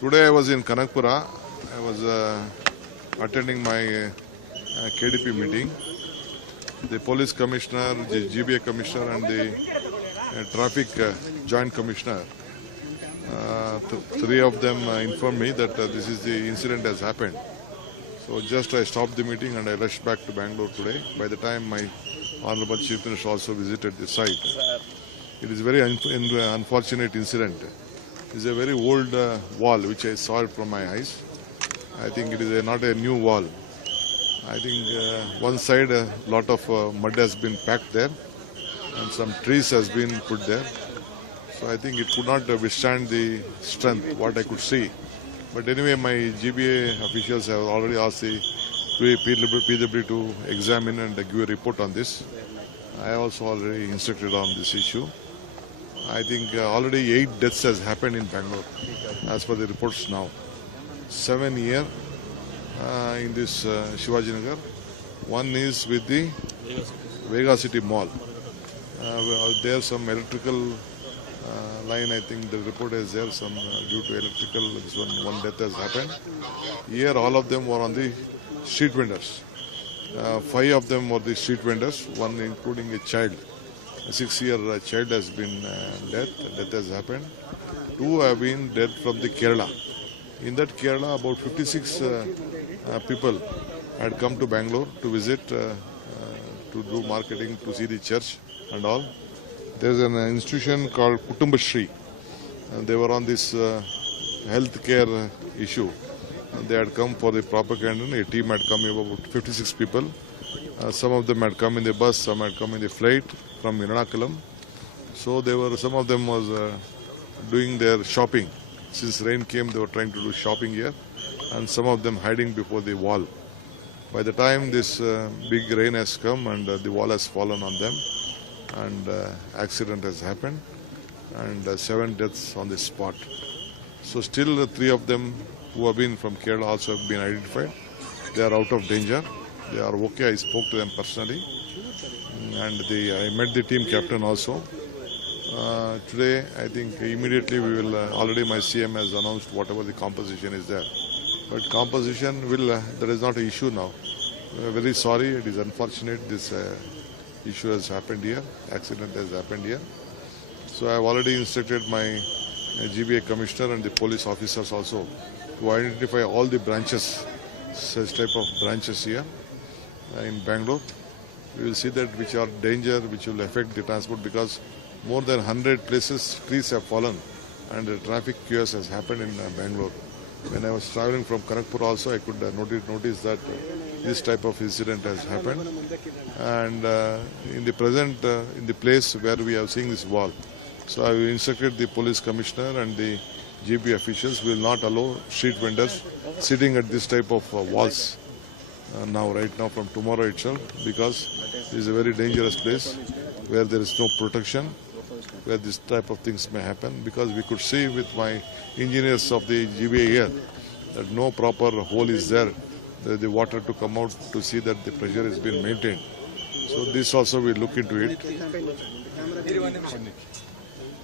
Today I was in Kanakpura. I was attending my KDP meeting. The police commissioner, the GBA commissioner and the traffic joint commissioner, three of them informed me that this is the incident has happened. So just I stopped the meeting and I rushed back to Bangalore today. By the time my Honorable Chief Minister also visited the site. It is a very unfortunate incident. It is a very old wall which I saw it from my eyes. I think it is not a new wall. I think one side a lot of mud has been packed there and some trees has been put there. So I think it could not withstand the strength what I could see. But anyway, my GBA officials have already asked the PW to examine and give a report on this. I also already instructed on this issue. I think already 8 deaths has happened in Bangalore as per the reports now. 7 here in this Shivaji Nagar. One is with the Vega City Mall. There's some electrical line, I think the report is there, some due to electrical, this one death has happened. Here all of them were on the street vendors. 5 of them were the street vendors, one including a child. A 6-year child has been death has happened. 2 have been dead from the Kerala. In that Kerala, about 56 people had come to Bangalore to visit, to do marketing, to see the church and all. There is an institution called Kutumbashri. They were on this healthcare issue. They had come for the propaganda. A team had come, about 56 people. Some of them had come in the bus, some had come in the flight from Ernakulam. So they were, some of them was doing their shopping. Since rain came, they were trying to do shopping here, and some of them hiding before the wall. By the time this big rain has come and the wall has fallen on them, and accident has happened, and 7 deaths on the spot. So still 3 of them who have been from Kerala also have been identified. They are out of danger. They are okay. I spoke to them personally, and I met the team captain also. Today, I think immediately we will, already my CM has announced whatever the composition is there. But composition will, that is not an issue now. We are very sorry, it is unfortunate this issue has happened here, accident has happened here. So I have already instructed my GBA commissioner and the police officers also to identify all the branches, such type of branches here in Bangalore. We will see that which are danger, which will affect the transport, because more than 100 places trees have fallen and the traffic chaos has happened in Bangalore. When I was traveling from Kanakpura also, I could notice that this type of incident has happened. And in the present, in the place where we are seeing this wall, so I instructed the police commissioner and the GB officials will not allow street vendors sitting at this type of walls right now from tomorrow itself, because it is a very dangerous place where there is no protection, where this type of things may happen, because we could see with my engineers of the GBA here that no proper hole is there, the water to come out to see that the pressure has been maintained. So this also we look into it.